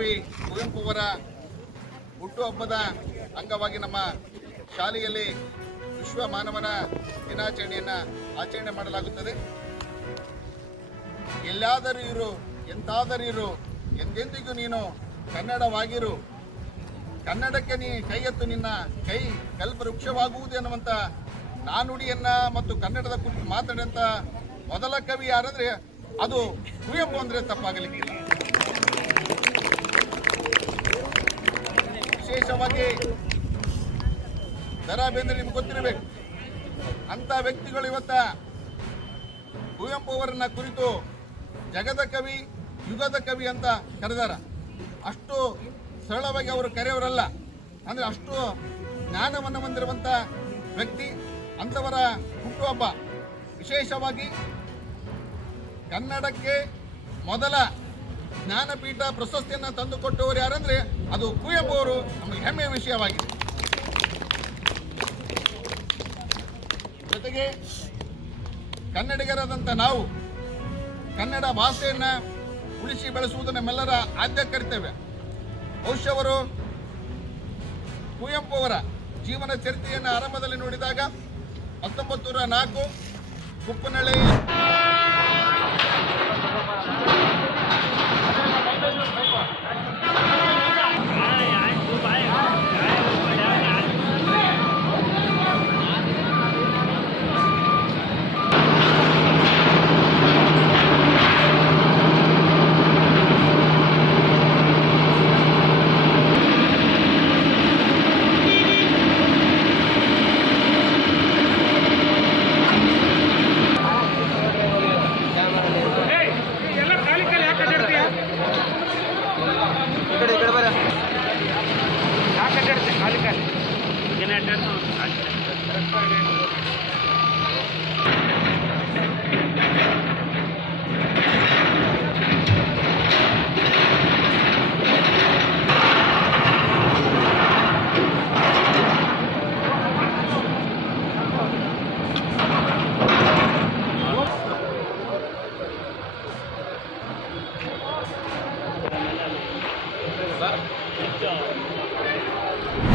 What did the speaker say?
ಕವಿ ಕುವೆಂಪು ಅವರ ಹುಟ್ಟುಹಬ್ಬದ ಅಂಗವಾಗಿ ನಮ್ಮ ಶಾಲೆಯಲ್ಲಿ ವಿಶ್ವ ಮಾನವನ ದಿನಾಚರಣೆಯನ್ನು ಆಚರಣೆ ಮಾಡಲಾಗುತ್ತದೆ. ಎಲ್ಲಾದರೂ ಇರು, ಎಂತಾದರೂ ಇರು, ಎಂದೆಂದಿಗೂ ನೀನು ಕನ್ನಡವಾಗಿರು, ಕನ್ನಡಕ್ಕೆ ನೀ ಕೈ ಎತ್ತು, ನಿನ್ನ ಕೈ ಕಲ್ಪವೃಕ್ಷವಾಗುವುದು ಎನ್ನುವಂಥ ನಾನುಡಿಯನ್ನು ಮತ್ತು ಕನ್ನಡದ ಕುರಿತು ಮಾತಾಡಿದಂಥ ಮೊದಲ ಕವಿ ಯಾರಂದರೆ ಅದು ಕುವೆಂಪು ಅಂದರೆ ತಪ್ಪಾಗಲಿಕ್ಕಿಲ್ಲ. ವಿಶೇಷವಾಗಿ ದ ರಾ ಬೇಂದ್ರೆ ನಿಮ್ಗೆ ಗೊತ್ತಿರಬೇಕು. ಅಂಥ ವ್ಯಕ್ತಿಗಳು ಇವತ್ತ ಕುವೆಂಪು ಅವರನ್ನ ಕುರಿತು ಜಗದ ಕವಿ, ಯುಗದ ಕವಿ ಅಂತ ಕರೆದಾರ. ಅಷ್ಟು ಸರಳವಾಗಿ ಅವರು ಕರೆಯವರಲ್ಲ, ಅಂದರೆ ಅಷ್ಟು ಜ್ಞಾನವನ್ನು ಹೊಂದಿರುವಂಥ ವ್ಯಕ್ತಿ. ಅಂಥವರ ಹುಟ್ಟುಹಬ್ಬ ವಿಶೇಷವಾಗಿ ಕನ್ನಡಕ್ಕೆ ಮೊದಲ ಜ್ಞಾನಪೀಠ ಪ್ರಶಸ್ತಿಯನ್ನು ತಂದುಕೊಟ್ಟವರು ಯಾರಂದರೆ ಅದು ಕುವೆಂಪು ಅವರು. ನಮಗೆ ಹೆಮ್ಮೆಯ ವಿಷಯವಾಗಿದೆ. ಜೊತೆಗೆ ಕನ್ನಡಿಗರಾದಂಥ ನಾವು ಕನ್ನಡ ಭಾಷೆಯನ್ನು ಉಳಿಸಿ ಬೆಳೆಸುವುದು ನಮ್ಮೆಲ್ಲರ ಆದ್ಯ ಕರ್ತವ್ಯ. ಬಹುಶಃ ಅವರು ಕುವೆಂಪು ಅವರ ಜೀವನ ಚರಿತ್ರೆಯನ್ನು ಆರಂಭದಲ್ಲಿ ನೋಡಿದಾಗ 1904 ಕುಪ್ಪನಹಳ್ಳಿ खाली